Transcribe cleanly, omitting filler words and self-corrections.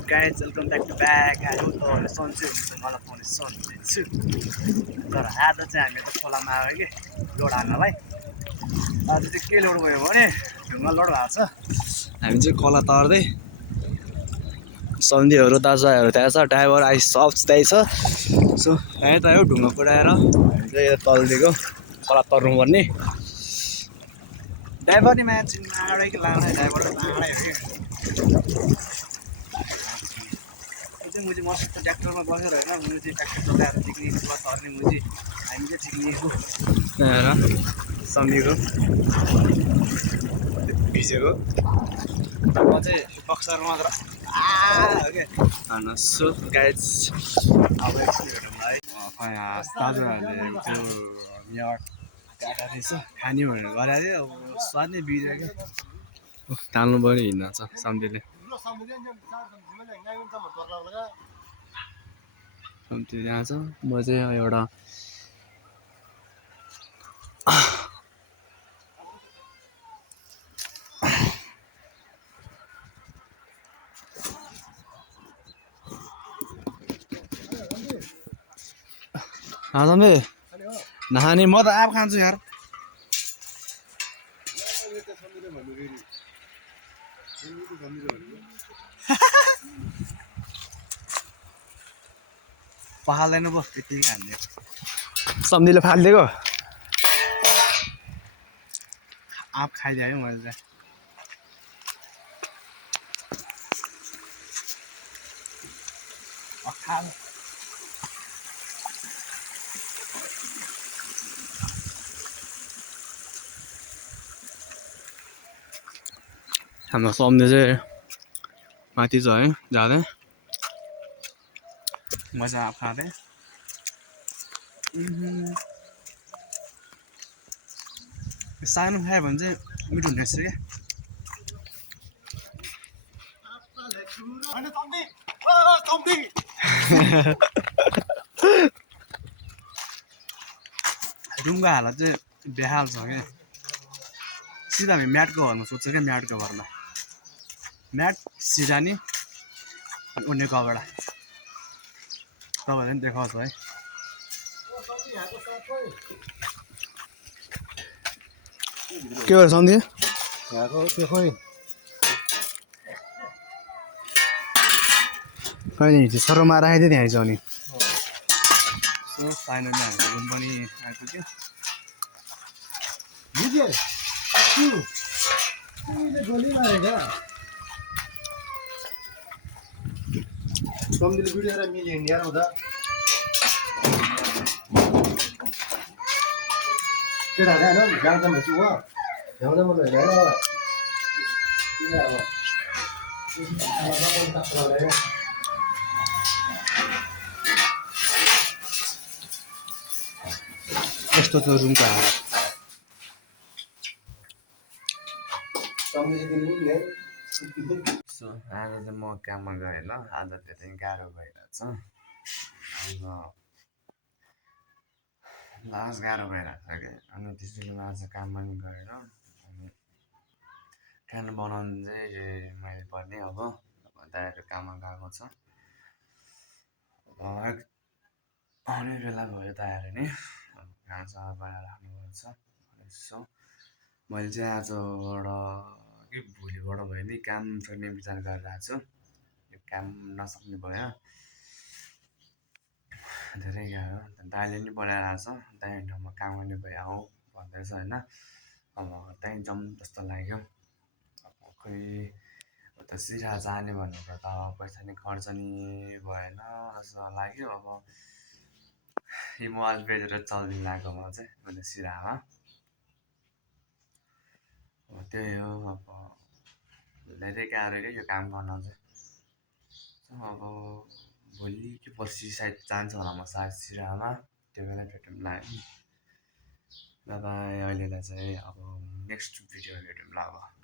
guys, welcome back to back. I know the sunset is मलाई पनि sunset छु तर आज चाहिँ हामी त खोलामा आयो कि लोड हान्नलाई आज चाहिँ के लोड भयो भने ढुङ्गा लोड भएको छ हामी चाहिँ खोला तर्दै सन्धिहरू दाजुभाइहरू त्यहाँ छ ड्राइभर आइ सब त्यही छ सो यहाँ त यो ढुङ्गा पुऱ्याएर हामी चाहिँ यता तलदेखिको खोला तर्नुपर्ने ड्राइभर नि मान्छे नाडै कि लाने ड्राइभर नाडै हो कि मुझे मस्त ट्र्याक्टरमा बसेर होइन मुझे ट्र्याक्टर चलाएर टिक्ने खोला तर्ने मुझे हामी चाहिँ टिक्नेको त्यहाँ सन्धिको भिजेको म चाहिँ बक्सरमा मात्र क्या सो गाइज अब एकछिन हेरौँ है दाजुहरूले त्यो यहाँ काटा रहेछ खाने भनेर गरेको थियो अब स्वाद नै बिग्रियो क्या ताल्नु पऱ्यो हिँड्न छ सम्झीले सम्झी यहाँ छ म चाहिँ एउटा सम्झे नखाने म त आफ खान्छु यार पहाल्दैन पो त्यतिकै हान्दियो सम्झीले फालिदिएको आफ खाइदियो है मैले चाहिँ अखाल हाम्रो सम्झे चाहिँ माथि छ है जाँदै म चाहिँ आफ खाँदै सानो खायो भने चाहिँ मिठो हुने रहेछ क्या ढुङ्गा हालत चाहिँ बेहाल छ क्या सिधा हामी म्याटको घरमा सोध्छ क्या म्याटको घरमा म्याट सिरानी अनि उड्ने कपडा तपाईँहरूले पनि देखाउँछ है के भएर सम्झे कहिले हिजो सरोमा राखेको थियो त्यहाँ हिजो अनि सो फाइनली हाम्रो रुम पनि आइपुग्यो सम्झिले भिडियो मिल्यो इन्डिया हुँदा केटाहरू होइन जाँदामा छु हो भ्याउँदा मलाई यस्तो छ रुमको हालत सो आज चाहिँ म काममा गएँ ल आज धेरै गाह्रो भइरहेछ अन्त लास्ट गाह्रो भइरहेको छ कि अनि त्यसैले म आज काममा नि गएर अनि खाना बनाउनु चाहिँ मैले पर्ने अब दाइहरू काममा गएको छ आउने बेला भयो दाइहरू नि खाना बनाएर राख्नुपर्छ सो मैले चाहिँ आजबाट कि भोलिबाट भयो नि काम छोड्ने विचार गरिरहेको छु यो काम नसक्ने भयो धेरै गाह्रो दाइले नि बोलाइरहेको छ दाइ ठाउँमा काम गर्ने भयो आऊ भन्दैछ होइन अब त्यहीँ जाउँ जस्तो लाग्यो अब खोइ उता सिरा जाने भनेर त पैसा नि खर्च नि भएन जस्तो लाग्यो अब यो मोबाइल बेचेर चल्दिनु लाग्यो म चाहिँ मैले सिरामा अब त्यही हो अब धेरै गाह्रो क्या यो काम गर्न चाहिँ अब भोलि कि पर्सि सायद जान्छ होला म सायद सिरामा त्यो बेला भेटौँला है बाई अहिलेलाई चाहिँ अब नेक्स्ट भिडियो भेटौँला अब